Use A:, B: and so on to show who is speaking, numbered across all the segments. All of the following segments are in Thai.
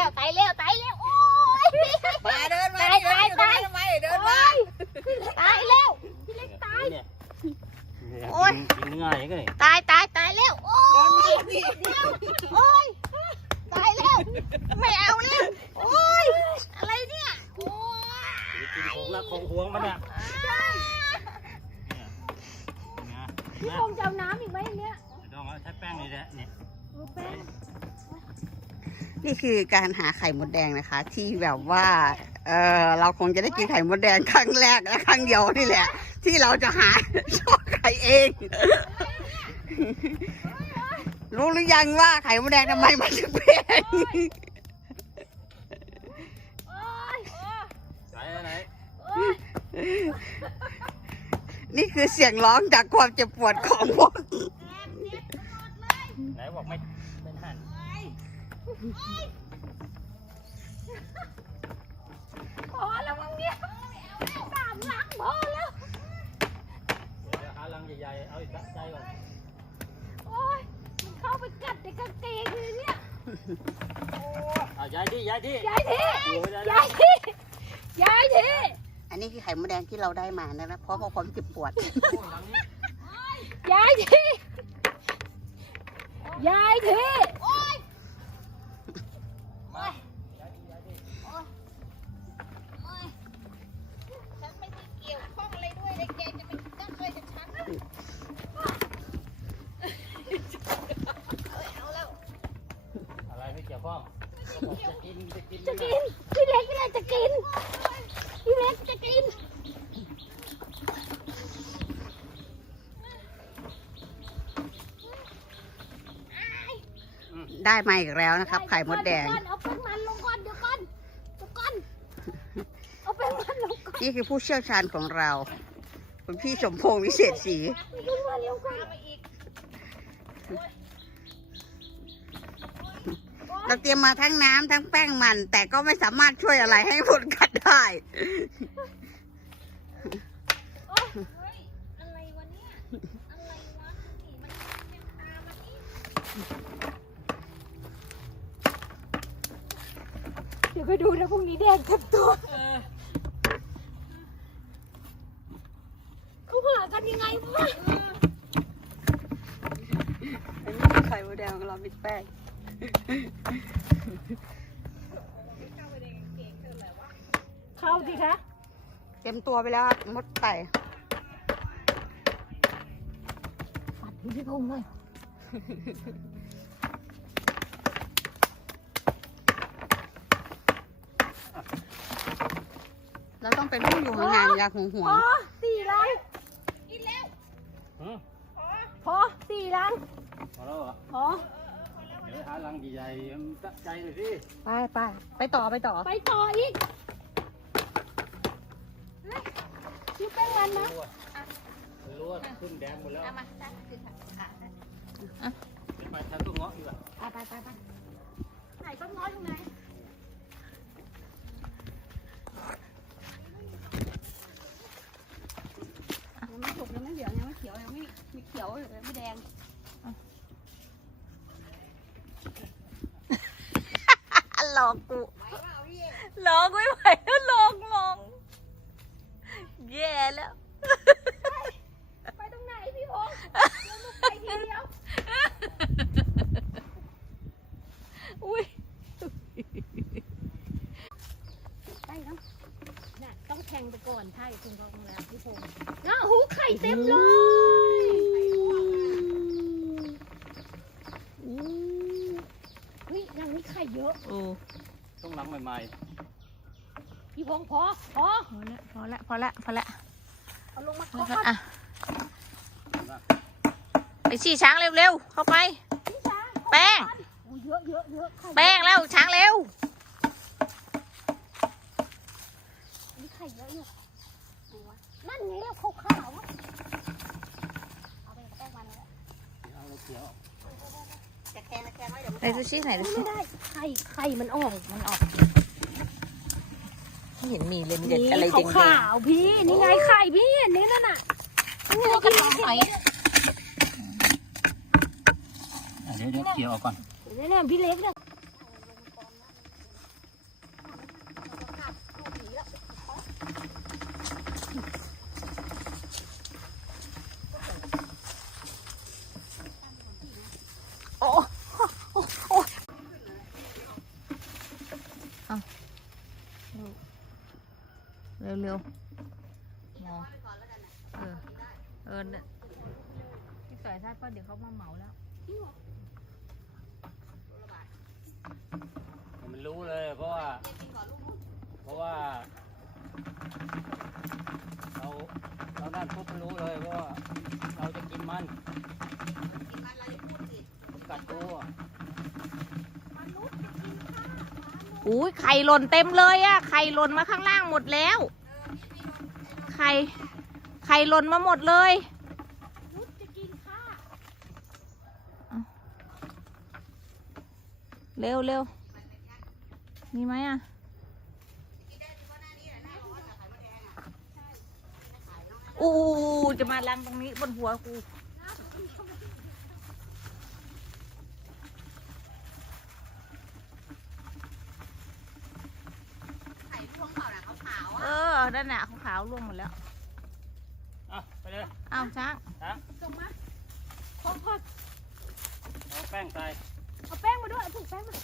A: แล้วตายแล้วตายแล้วโอ้ย
B: มาเดินมา
A: ตายตายตาย
B: ทำไมเดินมา
A: ตายแล้วพี่เล็กตาย
C: เนี่ย
A: โอ๊ย
C: กินง่ายก็เลย
A: ตายตายตายแล้วโอ้ยโอ้ยตายแล้วไม่เอาแล้วโอ้ยอะไรเนี่ยโอ้ย
C: กินของละของหวงมันเนี่ยเนี่ย
A: พี่
C: นะ
A: พงษ์จะเอาน้ำอีกไหมอันเนี้ย
C: ไม่ต้องเอาใช้แป้งนี่แหละเนี่ย
A: ดูแป้ง
B: นี่คือการหาไข่มดแดงนะคะ ที่แบบว่า เออเราคงจะได้กินไข่มดแดงครั้งแรกและครั้งเดียวนี่แหละ ที่เราจะหาช่อไข่เอง รู้หรือยังว่าไข่มดแดงทำไมมันถึงแพง
A: โอ้ย
C: ไหนไหน
A: โอ้ย
B: นี่คือเสียงร้องจากความเจ็บปวดของพวก
C: ไหนบอกไม่เป็นหั่น
A: พอแล้วมึงเนี่ยสามหลังพอแล้ว
C: เดี๋ยวหาลังใหญ่ๆ เอาอีกสักใจก่อน
A: โอ้ยมันเข้าไปกัดในกางเกงเลยเนี่ย
C: อะย้ายที่ย้ายที่
A: ยายที
C: อยู่ไม่ได้
A: ยายทียายที
B: อันนี้คือไข่มดแดงที่เราได้มานะเพราะเพราะความเจ็บปวด
C: หลังนี้
A: ยายทียายที
C: มา
A: ฉันไม่ได้เกี่ยวข้องอะไรด้วยเลยแกจะไปกัดเลยกับฉันเอาแล้ว
C: อะไรไม่เกี่ยวข้องก็บอก จะกินจะกิน
A: จะกินพี่เล็กนี่แหละจะกินพี่เล็กจะกิน
B: ได้มาอีกแล้วนะครับ ไข่มดแดง
A: เอาแป้งมันลงก่อนเดี๋ยวก่อนเดี๋ยวก่อนเอาแป้งมันลงก่อน
B: นี่คือผู้เชี่ยวชาญของเรา คุณพี่สมพงษ์วิเศษศรี
A: ขึ้นมาเร็วก่อนมาอีก
B: เราเตรียมมาทั้งน้ำทั้งแป้งมัน แต่ก็ไม่สามารถช่วยอะไรให้ผลกัดได้
A: โอ๊ยเฮ้ยอะไรวะเนี่ย อะไรวะนี่มันเต็มตามันนี่เดี๋ยวก็ดูนะพรุ่งนี้แดงเต็มตัวเขาหากันยังไงวะ
B: อันนี้คือไข่มดแดงของเรามีแป้ง
A: เข้าสิคะ
B: เต็มตัวไปแล้วครับมดไต่
A: ปัดพี่พงษ์หน่อย
B: เราต้องเป็นผู้อยู่ห่างๆอย่าห่วงห่ว
A: พ
B: ง
A: อสี่ลังกินแล้ว
C: หือ
A: พอสี่ลัง
C: พอแล้วเหรอ
A: พอ
C: เดี๋ยว หาลังใหญ่ๆมันตั้งใจหน่อยสิ
B: ไปไปไปต่อไปต่อ
A: ไปต่ออีกชื่อแป้งมันนะ
C: รู้ว่ารู้ว่าขึ้นแดงหมดแล้ว
A: เอามาตั้งคือค่ะ
C: ไปทางต้นเงาะดีกว่า
A: ไปไปไปไปไหนต้นน้อยตรงไหน
B: ยังไม่สุกยังไม่เหลืองยังไม่เขียวยังไม่มีเขียวยังไม่แดง หลอกกู หลอกไม่ไหวแล้วหลอกหลอกแย่แล้ว
A: ไปตรงไหนพี่พงษ์เดี๋ยวลูกไปทีเดียว
B: อุ้ย
A: ไปเนาะน่ะต้องแทงไปก่อนใช่คุณทองแล้วพี่พงษ์อ้าวหูไข่เต็มเลยเฮ้ยรังนี้ไข่เยอะ
B: โอ้
C: ต้องลังใหม่
A: พี่ พงษ์พอพอ
B: พอละพอละพอละพอละ
A: เอาลงมา
B: พอ
A: ก่อ
B: ละ
A: น
B: อะ
C: ๆ
B: ไปชี้ช้างเร็วๆเข้าไป
A: พี่ช้าง
B: แป้ง
A: โอ้เยอะเยอะเยอะไข่
B: แป้งแล้วช้างเร็ว
A: นี่ไข่เยอะอยู่ไหนวะนั่นไงแล้วขาวขาวๆอะเอาไปแป้งมันแล้ว
C: เอาเขียว
B: จะแคนจะแคนไว้เดี๋ยวไหนดูชี้ไหนดู
A: ไม่
B: ชี้
A: ได้ไข่ไข่มันออก
B: มันออก ไม่เห็นมีเลยมีแต่
A: นี่
B: อะไรแดง
A: ขาวๆพี่นี่ไงไข่พี่เห็นนี่นั่นน่ะนี่ไงพี่เล็ก
B: หอย
C: อะเดี๋ยวเดี๋ยวเกี่ยวออกก่อน
A: นี่น่ะพี่เล็กเนี่ย
D: เร็วๆมอ
B: ง
D: เออ เออเนี่ยพี่สายชาติก็เดี๋ยวเขามาเหมาแล้ว
C: มันรู้เลยเพราะว่า เพราะว่า เราเรานั่นปุ๊บรู้เลยเพราะว่าเราจะกินมันกัดตัว
D: อุ้ยไข่หล่นเต็มเลยอะไข่หล่นมาข้างล่างหมดแล้ว ไข่ ไข่หล่นมาหมดเลยเอาเร็วเร็วมีไหมอะอู้จะมาลังตรงนี้บนหัวกู
B: ไข่ร่วงเปล่าน่ะขาว ๆ
D: เอ
B: อะ
D: อนั่นน่ะขาวๆร่วงหมดแล้ว
C: อะไปเลย
D: อ้าวช้าง
C: นะเอาแป้งใส่
A: เอาแป้งมาด้วยเอาถุงแป้งมา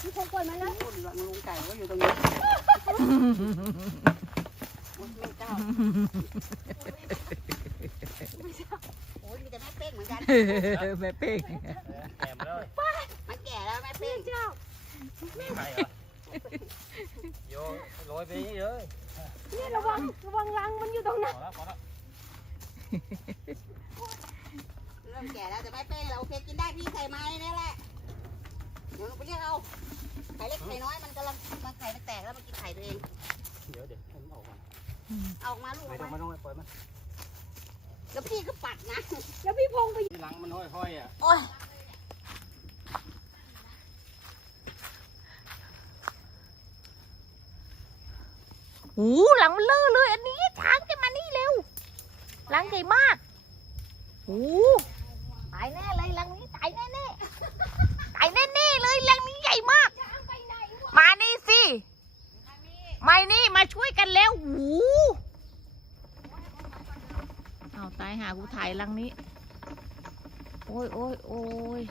A: พี่พงกวนมาแล้ว
B: พูดหลังลุงไก่ว่าอยู่ตรงนี้ลุงเจ้าโอ้ยมีแต่แม่เป้งเหมือนกัน
D: แม่เป้ง
C: แกมเลย
B: มันแก่แล้วแม่เป้ง
A: เจ้า
C: มีใครเหรอ โยนโรยไปนี่เลย
A: นี่ระวังระวังรังมันอยู่ตรง
C: พ
A: นั้
C: อนแล้วพอแล้ว
B: เริ่มแก่แล้วแต่แม่เป้งเราโอเคกินได้พี่ไข่ไม้นี่แหละเดี๋ยวเราไปเรียกเอาไข่เล็กไข่น้อยมันกำลังมันไข่มันแตกแล้วมันกินไข่ตัวเอง
C: เดี๋ยวเดี๋ยวให้มันออกมา
B: เอาออกมาลูก
C: ไม่
B: อ
C: ต้
B: อ
C: อง
B: ก
C: ไม่
B: มา
C: ต้องไปปล่อยมัน
B: แล้วพี่ก็ปัดนะ
A: แล้วพี่พงไป
C: ที่หลังมันห้อยๆอะ
D: โอ้ย หูหลังมันเลอะเลยอันนี้ช้างแกมานี่เร็วหลังใหญ่มากหูตายแน่เลยหลังนี้ตายแน่แน่ๆตายแน่แน่ๆเลยหลังนี้ใหญ่มาก มานี่สิมานี่มาช่วยกันแล้วหูเอาตายหากูถ่ายหลังนี้ โอ้ยโอ้ยโอ้ย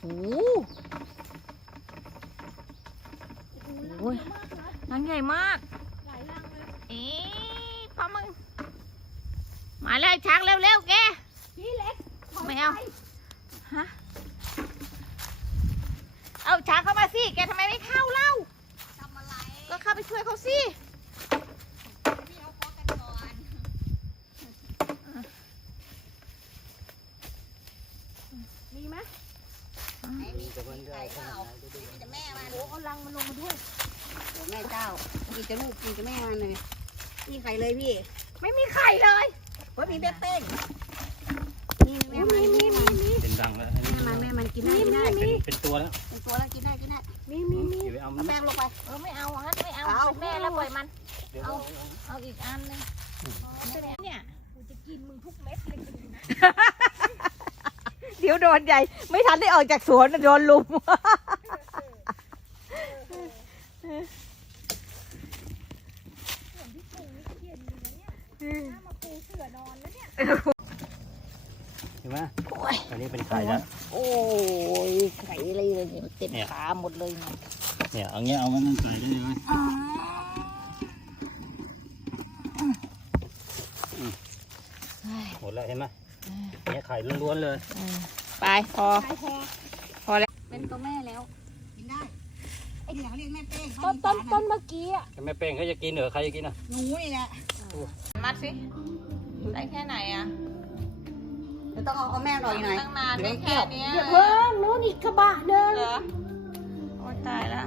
D: โอ้โอ้ยหลังใหญ่มาก
A: หลายรังเลย
D: เอ๊ะพ่อมึง มาเลยช้างเร็วๆแก
A: พี่เล็กถย
D: ไม่เอา
A: ป
D: ฮะเอาช้างเข้ามาสิแกทำไมไม่เข้าเล่า
B: ทำอะไร
D: ก็เข้าไปช่วยเขาสิ
B: พี่เอาพอกันก่อน
A: มีไหม
B: ไอ้มี
C: จะมันจะ
B: ไข่
C: เอา
B: เป
C: ข
B: ล่า
C: นาดไหนดูดิ
B: มีแต่แม่มัน
A: โอ้เอารังมันลงมาด้วย
B: โอ้แม่เจ้ากินแต่ลูกกินแต่แม่มันเลยนี่ไข่เลยพี่
A: ไม่มีไข่เลย
B: เฮ้ยมีแม่เป้งนี่แม่
A: มี
B: มัน
A: มีมีมี
C: เป็นดังแล้วอันนี้
B: แม่มันแม่มันกินได้กินได้
C: เป็นเป็นตัวแล้ว
B: เป็นตัวแล้วกินได้กินได้
A: มีมีมี
C: เดี๋ยวไปเอา
B: เอา
C: มัน
B: แป้งลงไป
D: เออไม่เอางั้นไม่เอา
B: เอา
D: เป็นแม่แล้วปล่อยมัน
C: เดี๋ยว
D: เอาเอาอีกอันหนึงเนี่ย
A: กูจะกินมึงทุกเม็ดเลยกูนะ
D: เดี๋ยวโดนใหญ่ ไม่ทันได้ออกจากสวนโดนลุม
A: ส่วนพี่พงนี่ก็เย็นเลยนะเนี่ย น่ามาปูเสือนอนแล้วเนี่ย
C: เห็นไหม
D: โอ้ย
C: อันนี้เป็นไข่แล้ว
D: โอ้ยไข่อะไรเลยเนี่ยมันเต็ม
C: เนี่ย
D: ขาหมดเลยเนี่ย
C: เนี่ยเอาเงี้ยเอามันใส่ได้เลยไหมหมดแล้วเห็นไหมเนี่ยไข่ล้วนๆเลย
D: เออไปพอ
A: ไข่พอ
D: เป็นตัวแม่แล้ว
B: กินได้ไอ้ที่เขาเรียกแม่เป้ง
A: ต้นต้นต้นเมื่อกี้อะ
C: แม่เป้งเขาจะกินเหรอใครจะกินอะ
B: หนูนี่แหละ
D: มัดสิ ได้แค่ไหนอะ
B: เดี๋ยวต้องเอาเอาแม่หน่อยหน่อย
D: ตั้งนานได้แค่เนี้ย
A: เดี๋ยวเพิ่งนู้นอีกกระบะหนึ่ง
D: เหรอโอ้ยตายแล้ว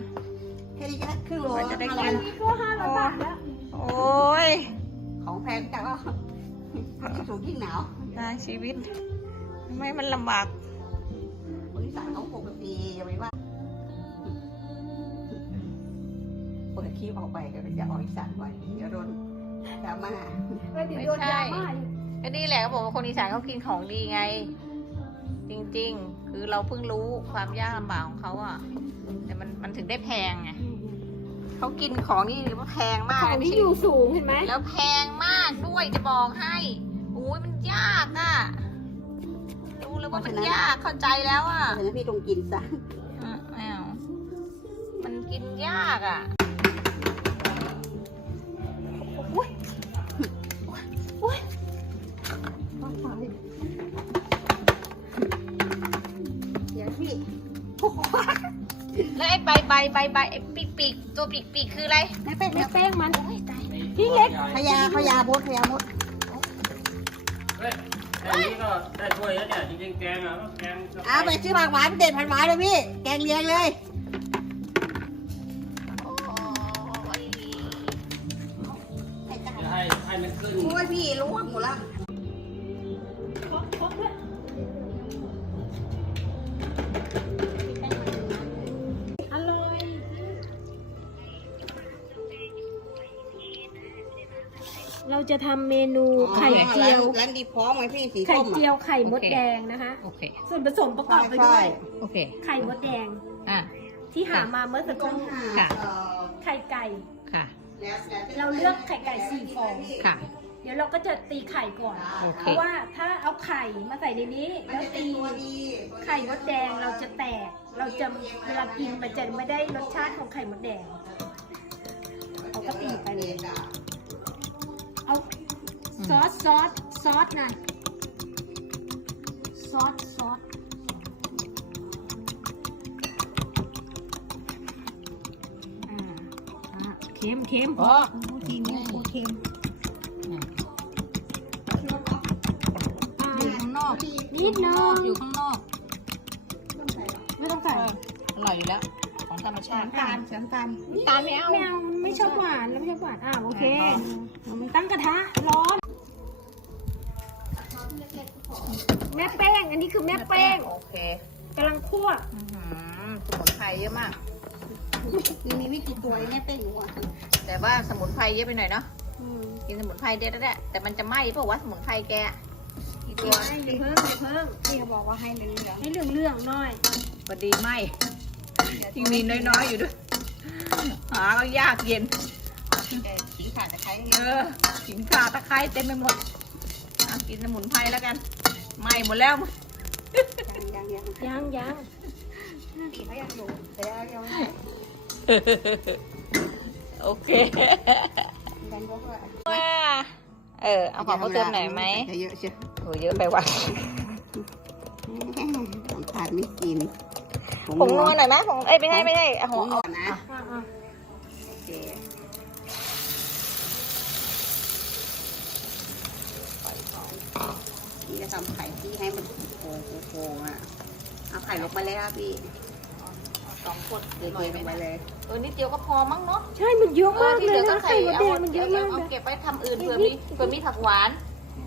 B: แค่นี้ก็ได้ครึ่งโล
D: มันจะได้กิ
A: อันนี้ก็ห้าร้อยบาทแล้ว
D: โอ้ย
B: ของแพงจังว่ายิ่งสูงยิ่งหนาว
D: ตายชีวิตทำไมมันลำบาก
B: บริษัทเขาปกติอย่าไปว่าเปิดคลิปออกไปก็จะออกอีสานบ่อยเดี๋ยวโดนดราม่า
A: เดี๋ยวโดนดราม่าอีก
D: ก็นี่แหละเขาบอกว่าคนอีสานเขากินของดีไง จริงๆ คือเราเพิ่งรู้ความยากลำบากของเขาอะแต่มันมันถึงได้แพงไงเขากินของนี่ถือว่าแพงมาก
A: ของที่อยู่สูงเห็นไหม
D: แล้วแพงมากด้วยจะบอกให้โอ้ยมันยากอะรู้เลยว่ามันยากเข้าใจแล้วอะ
B: เพราะฉะนั้นพี่ต้องกินซะ
D: อะไม่เอามันกินยากอะ
B: เดี๋ยวพี่
D: แล้วไอ้ใบใบใบใบไอ้ปีกปีกตัวปีกปีกคืออะไร
B: ไม่เป็น
A: ไม่แป้งมันโอ้ยตาย
C: พี่เล็ก
B: พยาพยาบดพยาบด
C: เฮ้ช่วยแล้เนี่ยจริงๆแกงอะแกง
B: เอาไปซื้อผักหวานเด็ดผักหวานเลยพี่ แกงเลี้ยงเลย
C: ให้ให้มันขึ้น
B: โอ้ยพี่ร่วงหมด
A: แล้ว จะทำเมนูไข่เจียว
B: ร้านดีพร้อมไหมพี่สี
A: ไข่
B: ส้ม
A: เจียวไข่มดแดงนะคะ
D: โอเค
A: ส่วนผสมประกอบไปด้วย
D: โอเค
A: ไข่มดแดง
D: อะ
A: ที่หามาเมื่อสักครู่
D: ค่ะ
A: ไข่ไก่
D: ค่ะ
A: เราเลือกไข่ไก่สี่ฟอง
D: ค่ะ
A: เดี๋ยวเราก็จะตีไข่ก่อน
D: โอเค
A: เพราะว่าถ้าเอาไข่มาใส่ในนี้ แล้วตีไข่มดแดงเราจะแตก เราจะเวลากินมันจะไม่ได้รสชาติของไข่มดแดงเราก็ตีไปเลย เอาซอสซอสซอสหน่อยซอสซอสอ่าอ่าเค็มเค็ม
D: อ๋อ
B: ทีนี้โอเค
A: อ่า
D: อยู่ข้างนอก
A: นิดนึง
D: อยู่ข้างนอก
A: ไม่ต้องใส่
D: อร่อยอยู่แล้ว ของธรรมชาติ
B: น้ำตาลน้ำตาล
D: ตาลไม่เอา
A: ไม่เอาไม่ชอบหวานแล้วไม่ชอบหวานอ่าโอเคมันตั้งกระ ทะร้อน แม่แป้ง อันนี้คือแม่แป้ง
D: โอเค
A: กำลังคั่ว
D: อื้อหือสมุนไพรเยอะมาก
B: นี่มีวิธีตัวแม่เป้งอยู่อะ
D: แต่ว่าสมุนไพรเยอะไปหน่อยเนาะ
A: อืม
D: กินสมุนไพรเด็ดแล้วแหละแต่มันจะไหม้เพราะว่าสมุนไพรแกอะอีกตัว
A: ให้เพิ่มให้เพิ่ม
B: พี่เขาบอกว่าให้เหลือง
A: ให้เหลืองเรื่องๆหน่อย
D: พอดีไหม้ที่มีน้อยๆอยู่ด้วย หาก็ยากเย็น
B: ๆสีขาดตะไคร้
D: เออสินค้าตะไคร้เต็มไปหมดเอากินสมุนไพรแล้วกันไหม้หมดแล้ว
B: ยังยัง
A: ยังยัง
B: ปีเขายังอยู่แต่ยังไม่
D: โอเค
B: ยังก็ว่า
D: ว่าเออเอาของเขาเติมหน่อยไหม
B: เยอะเชียว
D: โหเยอะไปว่ะ
B: น้ำตาลไม่กิน
D: ผงนัวหน่อยไหมผงเอ้ยไม่ใช่ไม่ใช่เอา
B: ผ
D: ของ
B: ง
D: เอา
B: ก่อนนะ
A: อ่าอ่า
B: โอเค นี่จะทำไข่ที่ให้มันโค้งโค้งอะเอาไข่ลงไปเลยครับพี่
D: สองคน
B: เดี๋ยว
D: หน่อย
B: ล
D: ไหม
B: งไปเลย
D: เออนิดเดียวก็พอมั้งเนาะ
A: ใช่มันเยอะ
D: เอ
A: มา
D: อกที่
A: เล
D: เหลื
A: ย
D: อก็
A: นะ
D: ใส่
A: ไข่มดแด
D: เอา
A: งมันเย
D: เดี๋ยว
A: อะมาก
D: เอา
A: นะ
D: เก็บไว้ทำอื่นเผื่อมีเผื่อมีผักหวาน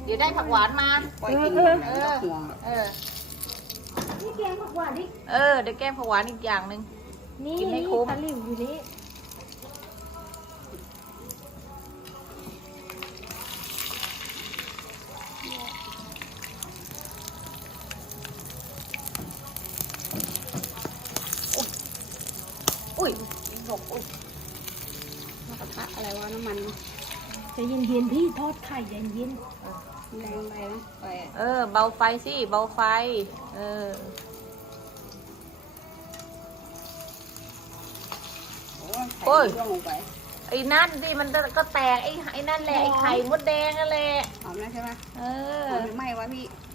D: เดี๋ยวได้ผักหวานมา
B: ปล่อยกินหมดแล้วจะห่วง
D: เออ
A: นี่แกงผักหวานนี่
D: เออเดี๋ยวแก้มผักหวานอีกอย่างหนึ่ง
A: นี่
D: กินให้
A: นี่
D: คุ้ม
A: ตะหลิวอยู่นี่ ย็นๆพี่ทอดไข่เย็น
B: แรงไปนะไป
D: เออ เบาไฟสิ เบาไฟ เออ
B: โอ้ย ไข่ร่วงลงไป
D: ไอ้นั่นสิมันก็แตกไอ้ไอ้นั่นแหละไอ้ไข่มดแดงนั่นแหละ
B: หอมแล้วใช่ไหม
D: เอ
B: ห
D: อ
B: อมหรือไม่วะพี่
A: ๆ